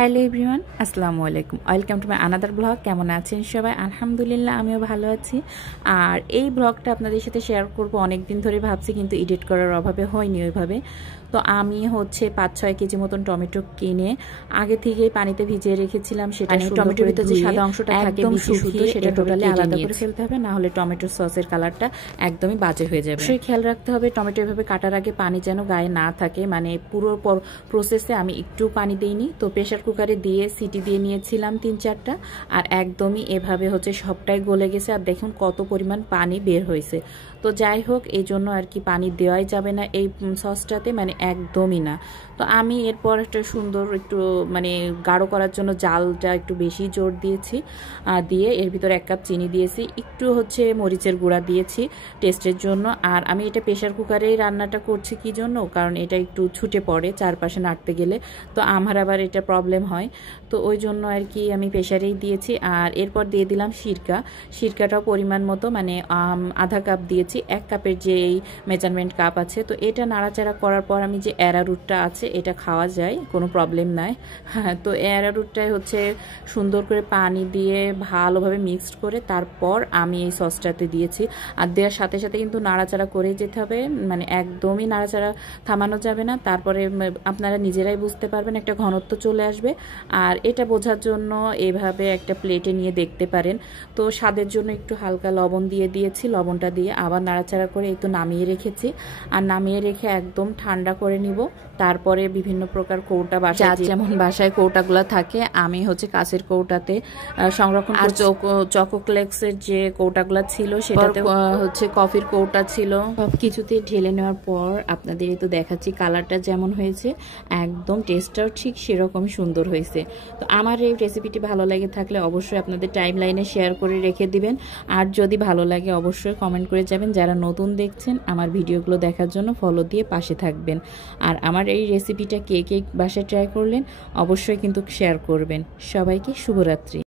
Hello everyone, আসসালামু আলাইকুম। Welcome to my another blog. কেমন আছেন সবাই? আলহামদুলিল্লাহ, আমিও ভালো আছি। আর এই ব্লগটা আপনাদের সাথে শেয়ার করব অনেক দিন ধরে ভাবছি, কিন্তু এডিট করার অভাবে হয়নি ওইভাবে। তো আমি 5-6 কেজি মতন টমেটো কিনে আগে থেকেই পানিতে ভিজিয়ে রেখেছিলাম। সেটা টমেটোর ভিতরে যে সাদা অংশটা থাকে শুকিয়ে, সেটা টোটালি আলাদা করে ফেলতে হবে, না হলে টমেটোর সসের কালারটা একদমই বাজে হয়ে যাবে। সেই খেয়াল রাখতে হবে টমেটো এভাবে কাটার আগে পানি যেন গায়ে না থাকে। মানে পুরো প্রসেসে আমি একটু পানি দিইনি। তো প্রেশার কুকারে দিয়ে সিটি দিয়ে নিয়েছিলাম 3-4টা, আর একদমই এভাবে সবটাই গলে গেছে। আর দেখুন কত পরিমাণ পানি বের হয়েছে। তো যাই হোক, এই জন্য আর কি পানি দেওয়াই যাবে না এই সসটাতে, মানে একদমই না। তো আমি এরপর একটা সুন্দর একটু মানে গাঢ় করার জন্য জালটা একটু বেশি জোর দিয়েছি, দিয়ে এর ভিতরে 1 কাপ চিনি দিয়েছি, একটু মরিচের গুঁড়া দিয়েছি টেস্টের জন্য। আর আমি এটা প্রেশার কুকারেই রান্নাটা করছি কি জন্য, কারণ এটা একটু ছুটে পড়ে চারপাশে নাড়তে গেলে, তো আমার আবার এটা প্রবলেম হয়। তো ওই জন্য আর কি আমি প্রেশারেই দিয়েছি। আর এরপর দিয়ে দিলাম সিরকাটাও পরিমাণ মতো, মানে আধা কাপ দিয়েছি। 1 কাপের যে এই মেজারমেন্ট কাপ আছে। তো এটা নাড়াচাড়া করার পর আমি যে অ্যারারুটটা আছে, এটা খাওয়া যায়, কোনো প্রবলেম নাই। হ্যাঁ, তো অ্যারারুটটাই সুন্দর করে পানি দিয়ে ভালোভাবে মিক্সড করে তারপর আমি এই সসটাতে দিয়েছি। আর দেওয়ার সাথে সাথে কিন্তু নাড়াচাড়া করেই যেতে হবে, মানে একদমই নাড়াচাড়া থামানো যাবে না। তারপরে আপনারা নিজেরাই বুঝতে পারবেন, একটা ঘনত্ব চলে আসবে। আর এটা বোঝার জন্য এভাবে একটা প্লেটে নিয়ে দেখতে পারেন। তো স্বাদের জন্য একটু হালকা লবণ দিয়ে দিয়েছি, লবণটা দিয়ে আবার নাড়াচাড়া করে এই তো নামিয়ে রেখেছি। আর নামিয়ে রেখে একদম ঠান্ডা করে নিব। তারপরে বিভিন্ন প্রকার কৌটা, বাসায় যেমন বাসায় কৌটাগুলো থাকে, আমি কাঁচের কৌটাতে সংরক্ষণ। আর চকোক্লেক্সের যে কৌটাগুলো ছিল, সেটাতে কফির কৌটা ছিল। সব কিছুতে ঢেলে নেওয়ার পর আপনাদের তো দেখাচ্ছি কালারটা যেমন হয়েছে, একদম টেস্টটাও ঠিক সেরকমই সুন্দর হয়েছে। তো আমার এই রেসিপিটি ভালো লাগে থাকলে অবশ্যই আপনাদের টাইম লাইনে শেয়ার করে রেখে দিবেন। আর যদি ভালো লাগে অবশ্যই কমেন্ট করে যাবেন। যারা নতুন দেখছেন আমার ভিডিওগুলো দেখার জন্য ফলো দিয়ে পাশে থাকবেন। আর আমার এই রেসিপিটা কে কে বাসায় ট্রাই করলেন অবশ্যই কিন্তু শেয়ার করবেন। সবাইকে শুভরাত্রি।